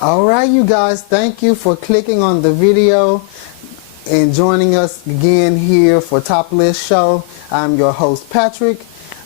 Alright, you guys, thank you for clicking on the video and joining us again here for Top List Show. I'm your host, Patrick.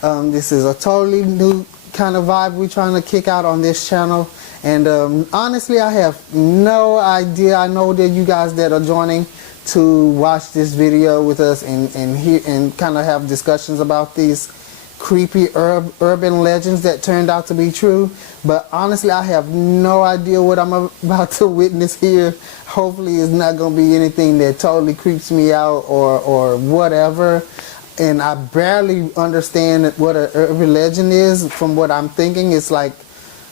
This is a totally new kind of vibe we're trying to kick out on this channel. And honestly, I have no idea. I know that you guys that are joining to watch this video with us and kind of have discussions about these creepy urban legends that turned out to be true, but honestly I have no idea what I'm about to witness here. Hopefully it's not going to be anything that totally creeps me out or whatever, and I barely understand what an urban legend is. From what I'm thinking, it's like,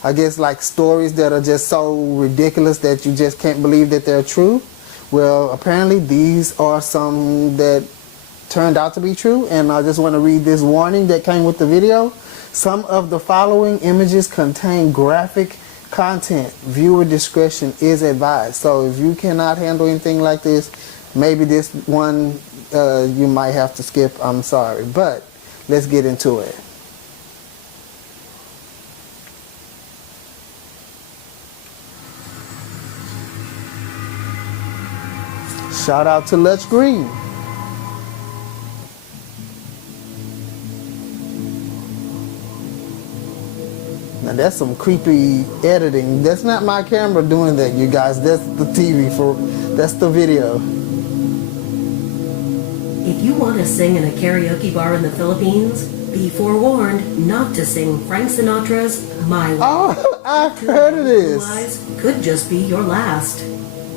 I guess, like stories that are just so ridiculous that you just can't believe that they're true. Well, apparently these are some that turned out to be true, and I just want to read this warning that came with the video. Some of the following images contain graphic content. Viewer discretion is advised. So if you cannot handle anything like this, maybe this one you might have to skip. I'm sorry, but let's get into it. Shout out to Let's Green. Now that's some creepy editing. That's not my camera doing that, you guys. That's the TV that's the video. If you want to sing in a karaoke bar in the Philippines, be forewarned not to sing Frank Sinatra's My Way. Oh, I've heard of this. Otherwise, could just be your last.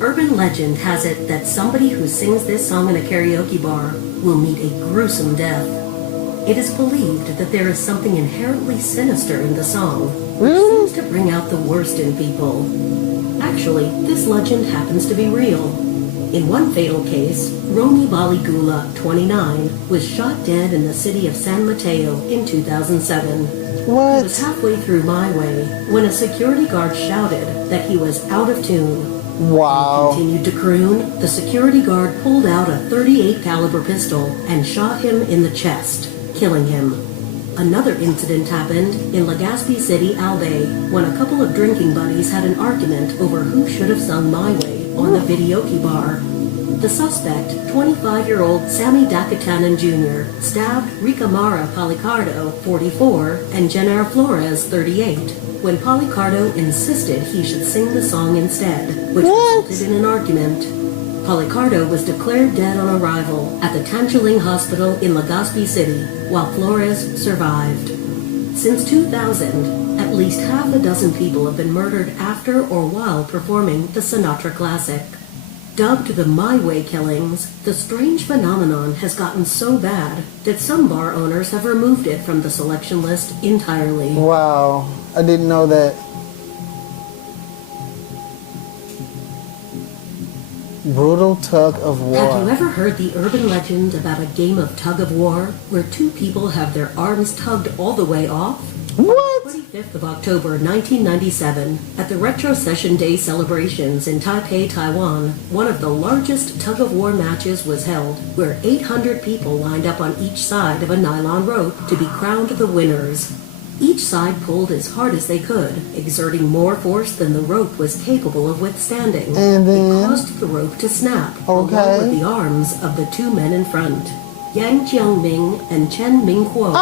Urban legend has it that somebody who sings this song in a karaoke bar will meet a gruesome death. It is believed that there is something inherently sinister in the song, which seems to bring out the worst in people. Actually, this legend happens to be real. In one fatal case, Romy Baligula, 29, was shot dead in the city of San Mateo in 2007. What? He was halfway through My Way when a security guard shouted that he was out of tune. Wow. When he continued to croon, the security guard pulled out a .38 caliber pistol and shot him in the chest, killing him. Another incident happened in Legazpi City, Albay, when a couple of drinking buddies had an argument over who should have sung My Way on the videoke bar. The suspect, 25-year-old Sammy Dakatanan Jr., stabbed Ricamara Policardo, 44, and Jenner Flores, 38, when Policardo insisted he should sing the song instead, which resulted in an argument. Policardo was declared dead on arrival at the Tanchaling Hospital in Legazpi City, while Flores survived. Since 2000, at least half a dozen people have been murdered after or while performing the Sinatra classic. Dubbed the My Way killings, the strange phenomenon has gotten so bad that some bar owners have removed it from the selection list entirely. Wow, I didn't know that. Brutal tug of war. Have you ever heard the urban legend about a game of tug of war where two people have their arms tugged all the way off? What? 25th of October 1997, at the Retro Session Day celebrations in Taipei, Taiwan, one of the largest tug-of-war matches was held, where 800 people lined up on each side of a nylon rope to be crowned the winners. Each side pulled as hard as they could, exerting more force than the rope was capable of withstanding. And then? It caused the rope to snap, along with the arms of the two men in front. Yang Jiangming and Chen Mingguo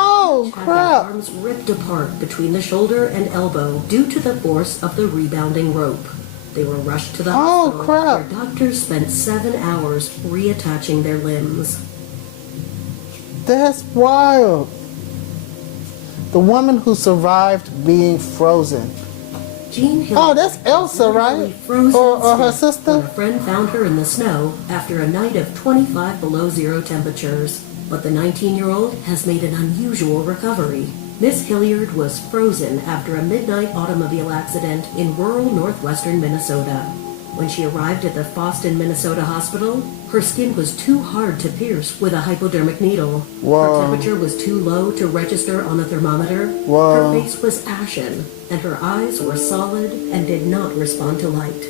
had their arms ripped apart between the shoulder and elbow due to the force of the rebounding rope. They were rushed to the hospital, where doctors spent 7 hours reattaching their limbs. That's wild. The woman who survived being frozen. Jean Hill. Oh, that's Elsa, right? Or her sister? When a friend found her in the snow after a night of 25 below zero temperatures. But the 19-year-old has made an unusual recovery. Miss Hilliard was frozen after a midnight automobile accident in rural northwestern Minnesota. When she arrived at the Boston, Minnesota hospital, her skin was too hard to pierce with a hypodermic needle. Her temperature was too low to register on a thermometer. Her face was ashen, and her eyes were solid and did not respond to light.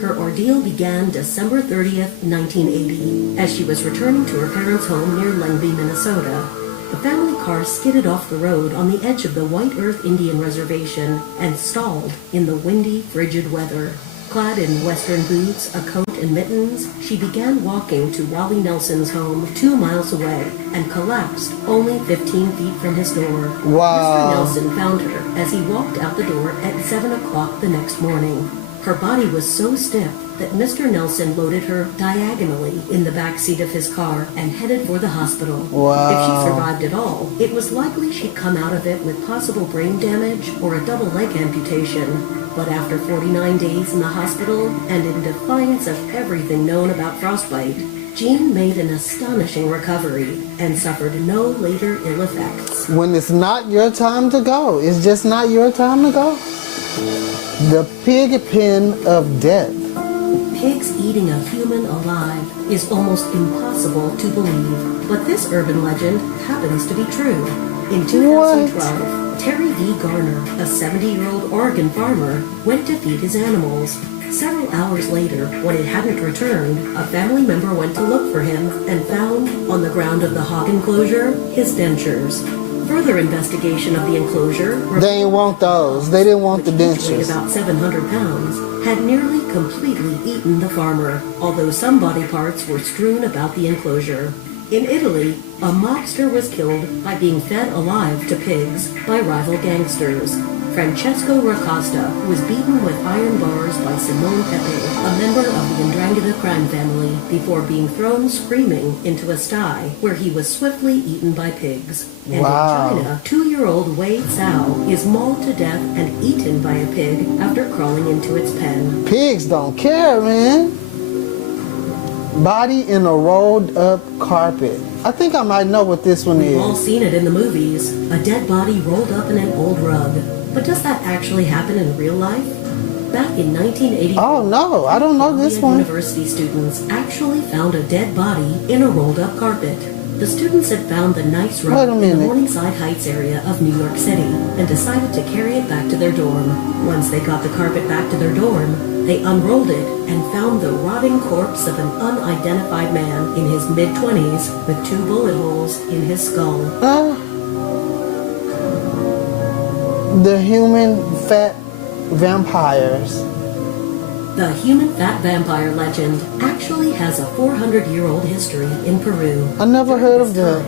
Her ordeal began December 30th, 1980, as she was returning to her parents' home near Lyngby, Minnesota. the family car skidded off the road on the edge of the White Earth Indian Reservation and stalled in the windy, frigid weather. Clad in western boots, a coat, and mittens, she began walking to Wally Nelson's home 2 miles away and collapsed only 15 feet from his door. Wow. Mr. Nelson found her as he walked out the door at 7 o'clock the next morning. Her body was so stiff that Mr. Nelson loaded her diagonally in the back seat of his car and headed for the hospital. Wow. If she survived at all, it was likely she'd come out of it with possible brain damage or a double leg amputation. But after 49 days in the hospital and in defiance of everything known about frostbite, Jean made an astonishing recovery and suffered no later ill effects. When it's not your time to go, it's just not your time to go. The pig pen of death. Pigs eating a human alive is almost impossible to believe, but this urban legend happens to be true. In 2012, Terry V. Garner, a 70-year-old Oregon farmer, went to feed his animals. Several hours later, when he hadn't returned, a family member went to look for him and found, on the ground of the hog enclosure, his dentures. Further investigation of the enclosure... They didn't want those. They didn't want the which each weighed dentures. about 700 pounds, had nearly completely eaten the farmer, although some body parts were strewn about the enclosure. In Italy, a mobster was killed by being fed alive to pigs by rival gangsters. Francesco Racosta was beaten with iron bars by Simone Pepe, a member of the 'Ndrangheta crime family, before being thrown screaming into a sty where he was swiftly eaten by pigs. And Wow. in China, 2-year-old Wei Cao is mauled to death and eaten by a pig after crawling into its pen. Pigs don't care, man. Body in a rolled up carpet. I think I might know what this one We've all is. seen it in the movies, a dead body rolled up in an old rug. But does that actually happen in real life? Back in 1980, Oh no, I don't know this one. University students actually found a dead body in a rolled up carpet. The students had found the nice Wait rug a in the minute. Morningside Heights area of New York City and decided to carry it back to their dorm. Once they got the carpet back to their dorm, they unrolled it and found the rotting corpse of an unidentified man in his mid-20s with 2 bullet holes in his skull. The human fat vampires. The human fat vampire legend actually has a 400-year-old history in Peru. I never heard of that.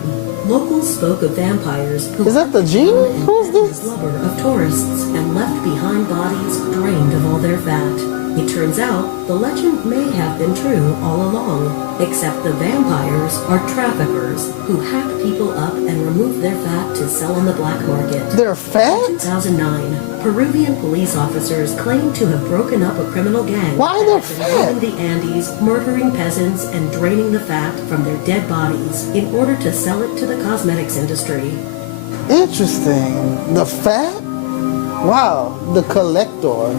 Locals spoke of vampires who Is that the genie? and Who's this? as lover of tourists and left behind bodies drained of all their fat. It turns out the legend may have been true all along, except the vampires are traffickers who hack people up and remove their fat to sell on the black market. They're In fat? 2009, Peruvian police officers claimed to have broken up a criminal gang Why that they're had been roaming fat? the Andes, murdering peasants and draining the fat from their dead bodies in order to sell it to the cosmetics industry. Interesting. The fat? Wow. The collector.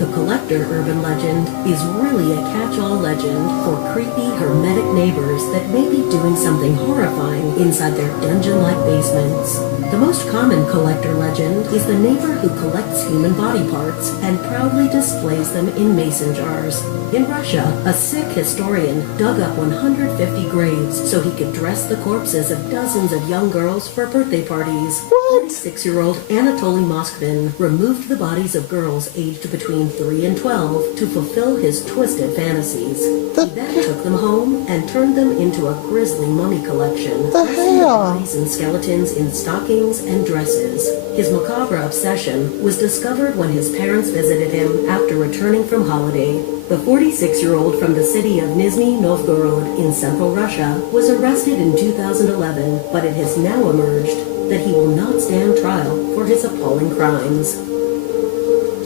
The collector urban legend is really a catch-all legend for creepy, hermetic neighbors that may be doing something horrifying inside their dungeon-like basements. The most common collector legend is the neighbor who collects human body parts and proudly displays them in mason jars. In Russia, a sick historian dug up 150 graves so he could dress the corpses of dozens of young girls for birthday parties. What? 6-year-old Anatoly Moskvin removed the bodies of girls aged between 3 and 12 to fulfill his twisted fantasies. He then took them home and turned them into a grisly mummy collection. The listing hell? Bodies and skeletons in stockings and dresses. His macabre obsession was discovered when his parents visited him after returning from holiday. The 46-year-old from the city of Nizhny Novgorod in central Russia was arrested in 2011, but it has now emerged that he will not stand trial for his appalling crimes.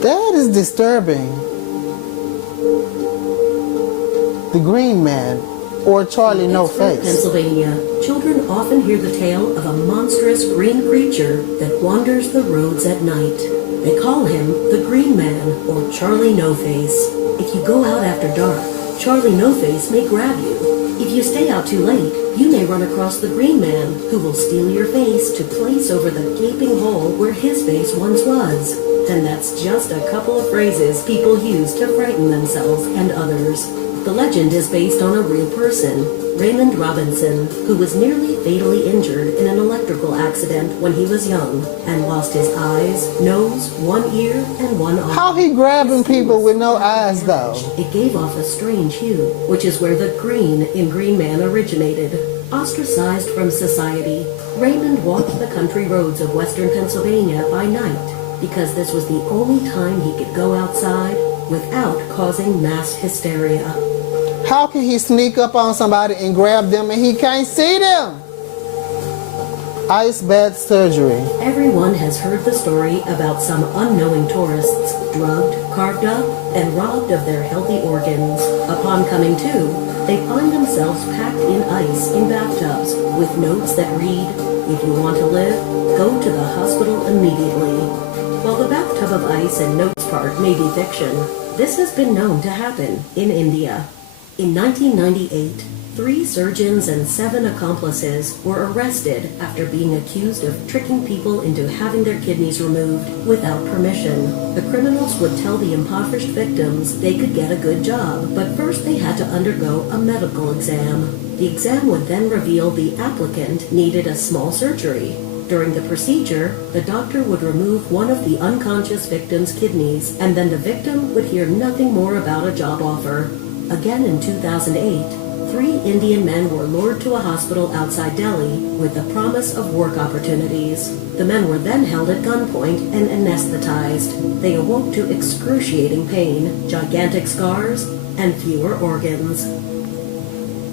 That is disturbing. The Green Man, or Charlie No Pittsburgh, Face. Pennsylvania, children often hear the tale of a monstrous green creature that wanders the roads at night. They call him the Green Man or Charlie No Face. If you go out after dark, Charlie No Face may grab you. If you stay out too late, you may run across the Green Man, who will steal your face to place over the gaping hole where his face once was. And that's just a couple of phrases people use to frighten themselves and others. The legend is based on a real person. Raymond Robinson, who was nearly fatally injured in an electrical accident when he was young and lost his eyes, nose, one ear, and one arm. How he grabbing people with no eyes, though? It gave off a strange hue, which is where the green in Green Man originated. Ostracized from society, Raymond walked the country roads of western Pennsylvania by night because this was the only time he could go outside without causing mass hysteria. How can he sneak up on somebody and grab them and he can't see them? Ice bath surgery. Everyone has heard the story about some unknowing tourists drugged, carved up, and robbed of their healthy organs. Upon coming to, they find themselves packed in ice in bathtubs with notes that read, "If you want to live, go to the hospital immediately." While the bathtub of ice and notes part may be fiction, this has been known to happen in India. In 1998, 3 surgeons and 7 accomplices were arrested after being accused of tricking people into having their kidneys removed without permission. The criminals would tell the impoverished victims they could get a good job, but first they had to undergo a medical exam. The exam would then reveal the applicant needed a small surgery. During the procedure, the doctor would remove one of the unconscious victim's kidneys, and then the victim would hear nothing more about a job offer. Again in 2008, 3 Indian men were lured to a hospital outside Delhi with the promise of work opportunities. The men were then held at gunpoint and anesthetized. They awoke to excruciating pain, gigantic scars, and fewer organs.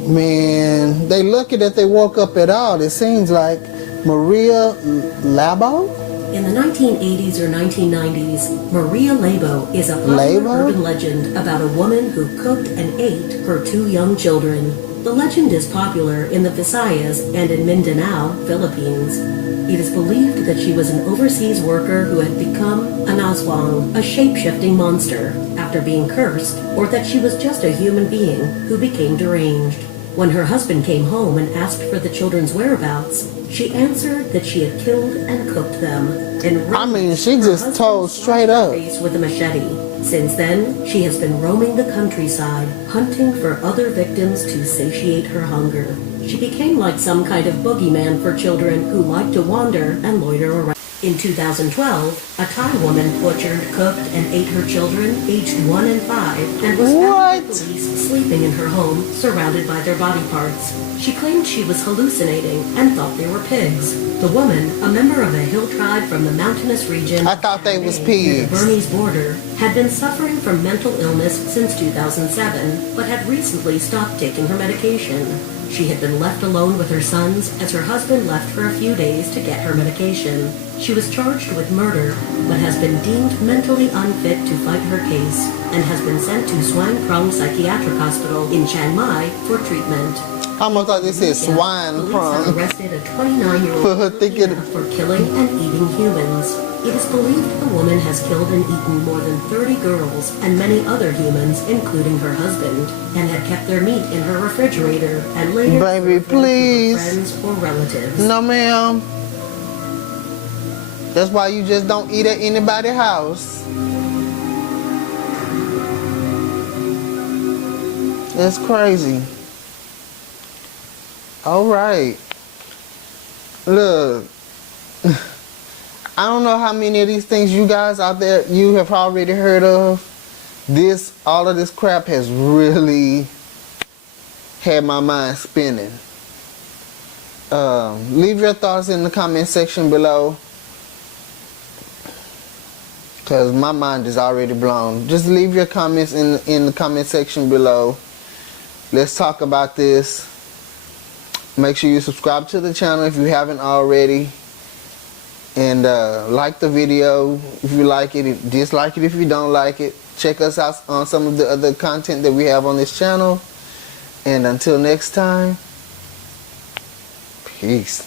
Man, they lucky that they woke up at all. It seems like Maria Labo? In the 1980s or 1990s, Maria Labo is a popular urban legend about a woman who cooked and ate her 2 young children. The legend is popular in the Visayas and in Mindanao, Philippines. It is believed that she was an overseas worker who had become an aswang, a shape-shifting monster, after being cursed, or that she was just a human being who became deranged. When her husband came home and asked for the children's whereabouts, she answered that she had killed and cooked them. And she just told straight up. Face with a machete. Since then, she has been roaming the countryside, hunting for other victims to satiate her hunger. She became like some kind of boogeyman for children who like to wander and loiter around. In 2012, a Thai woman butchered, cooked, and ate her children, aged 1 and 5, and was found by police sleeping in her home, surrounded by their body parts. She claimed she was hallucinating and thought they were pigs. The woman, a member of a hill tribe from the mountainous region I thought they was near the pigs. Burmese border, had been suffering from mental illness since 2007, but had recently stopped taking her medication. She had been left alone with her sons as her husband left for a few days to get her medication. She was charged with murder, but has been deemed mentally unfit to fight her case and has been sent to Swang Prong Psychiatric Hospital in Chiang Mai for treatment. I almost thought this said swine Police prong. have arrested a 29-year-old For her thinking- for killing and eating humans. It is believed the woman has killed and eaten more than 30 girls and many other humans, including her husband, and had kept their meat in her refrigerator and later Baby, served them to her please. friends or relatives. No, ma'am. That's why you just don't eat at anybody's house. That's crazy. All right. Look. I don't know how many of these things you guys out there you have already heard of. All of this crap has really had my mind spinning. Leave your thoughts in the comment section below, because my mind is already blown. Just leave your comments in the comment section below. Let's talk about this. Make sure you subscribe to the channel if you haven't already. And like the video if you like it, dislike it if you don't like it. Check us out on some of the other content that we have on this channel. And until next time, peace.